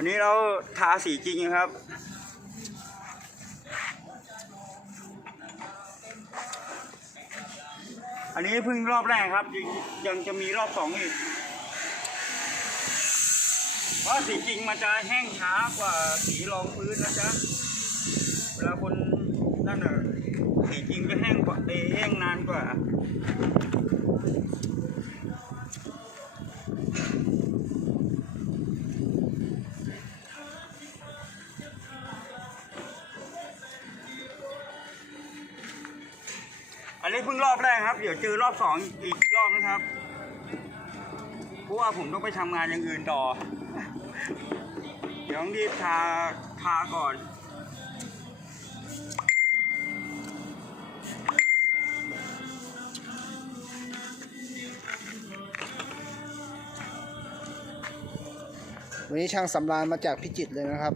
อันนี้เราทาสีจริงครับ อันนี้เพิ่งรอบแรกครับ ยังจะมีรอบสองอีก เพราะสีจริงมันจะแห้งช้ากว่าสีรองพื้นนะจ๊ะ เวลาคนนั่นน่ะสีจริงจะแห้งกว่าเอยแห้งนานกว่า นนี้เพิ่งรอบแรกครับ เดี๋ยวเจอรอบสองอีกรอบนะครับเพราะว่าผมต้องไปทำงานอย่างอื่นต่อ เดี๋ยวต้องรีบทาทาก่อนวันนี้ช่างสำราญมาจากพิจิตรเลยนะครับ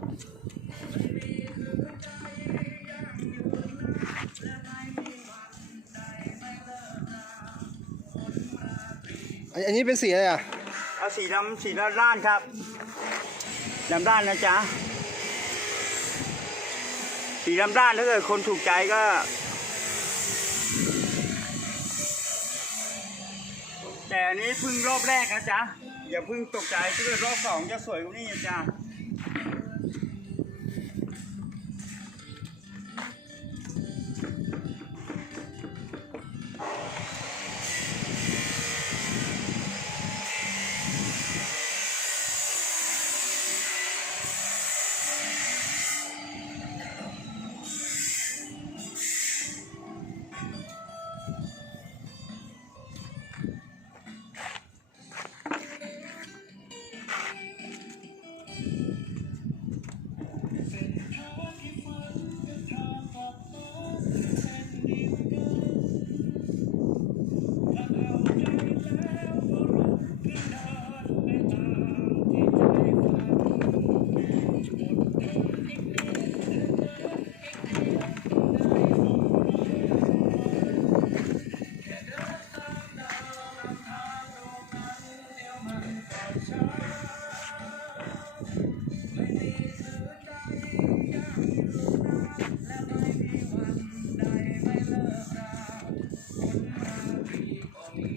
อันนี้เป็นสีอะไรอะเอาสีดำสีด้านด้านครับดำด้านนะจ๊ะสีดำด้านถ้าเกิดคนถูกใจก็ แต่อันนี้เพิ่งรอบแรกนะจ๊ะอย่าเพิ่งตกใจถ้าเกิดรอบสองจะสวยกว่านี้นะ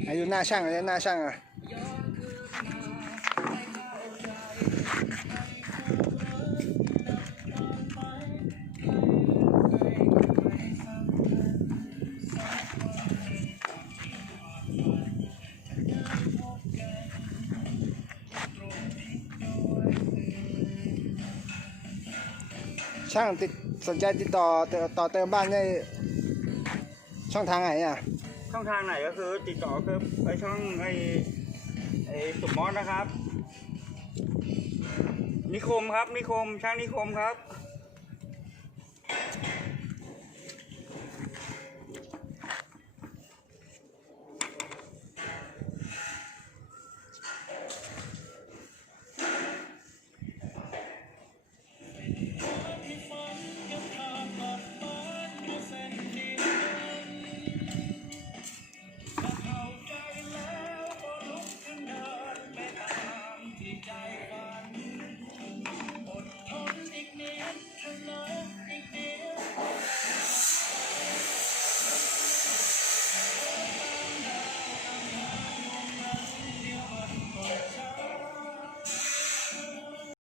อายุหน้าช่างเลยหน้าช่างอะช่างติดสนใจติดต่อต่อเติมบ้านได้ช่องทางไหนอะ ช่องทางไหนก็คือติดต่อคือไปช่องไอ้ไอ้สุมอสนะครับ นิคมครับนิคมช่างนิคมครับ